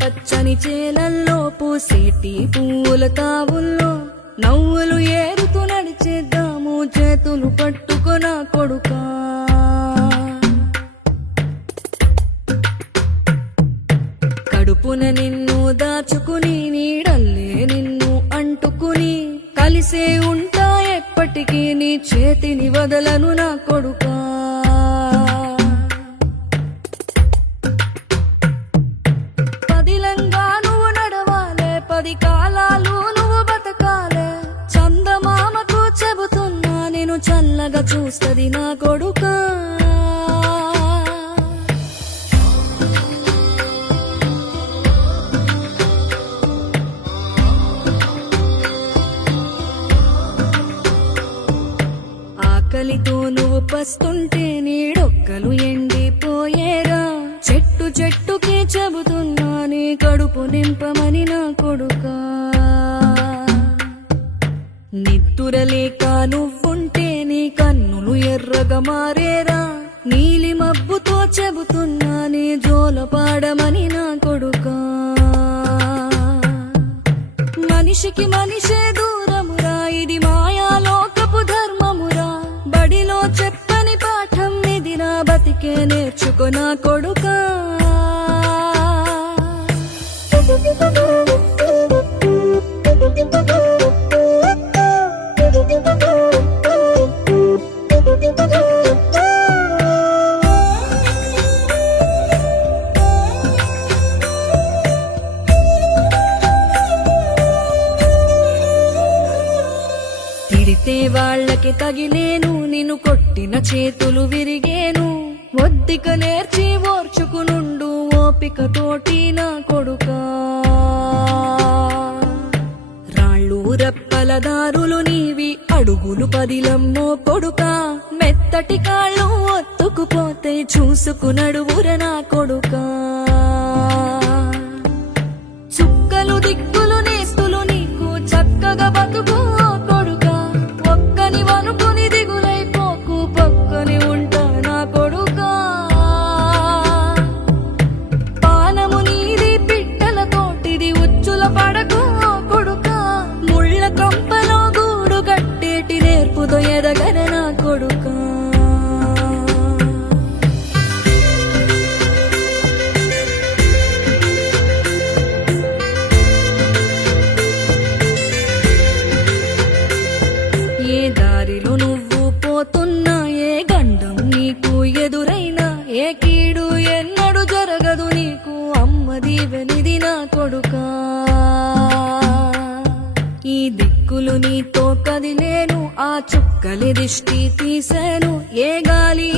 పచ్చని చేలల్లో పూసేటి పూల తావుల్లో నవ్వులు ఏరుతూ నడిచేద్దాము చేతులు పట్టుకొన కొడుకా. కడుపున నిన్ను దాచుకుని నీడల్లే నిన్ను అంటుకుని కలిసే ఉంటా ఎప్పటికీ నీ చేతిని వదలను నా కొడుకా. పదిలంగా నువ్వు నడవాలే, 10 కాలాలు నువ్వు బతకాలే. చందమామకు చెబుతున్నా నేను చల్లగా చూస్తది నా కొడుకా. ఆకలితో నువ్వు పస్తుంటే నీడొక్కలు ఎండిపోయేరా. చెట్టు చెట్టుకే చెబుతున్నా నీ కడుపు నింపమని నా కొడుకా. నిద్దురలేక నువ్వుంటే నీ కన్నులు ఎర్రగా మారేరా. నీలి మబ్బుతో చెబుతున్నా నీ జోల పాడమని నా కొడుకా. మనిషికి మనిషే దూరమురా, ఇది మాయాలోకపు ధర్మమురా. బడిలో చెప్పని పాఠం ఇది నా బతికే నేర్చుకో నా కొడుకా. తిడితే వాళ్ళకి తగిలేను, నిన్ను కొట్టిన చేతులు విరిగేను. ఒద్దిక నేర్చి ఓర్చుకునుండు ఓపిక తోటి నా కొడుకా. రాళ్ళు రప్పల దారులు నీవి, అడుగులు పదిలమ్మో కొడుకా. మెత్తటి కాళ్ళు ఒత్తుకుపోతే చూసుకునడువుర నా కొడుకా. చుక్కలు దిక్కులు నేస్తులు నీకు చక్కగా బతుకు కొడుకా. ఒక్కని వనుకుని దిగులైపోకు, పక్కని ఉంటా నా కొడుకా. పానము నీది పిట్టల తోటిది, ఉచ్చుల పడకు కొడుకా. ముళ్ళ కంపలో గూడు కట్టేటి నేర్పుతో ఎదగన నా కొడుకా. ఏ దారిలో నువ్వు పోతున్నా, ఏ గండం నీకు ఎదురైనా, ఏ కీడు ఎన్నడు జరగదు నీకు అమ్మ దీవెనిది నా కొడుకా. ఈ దిక్కులు నీతో కదిలేను, ఆ చుక్కలి దిష్టి తీశాను. ఏ గాలి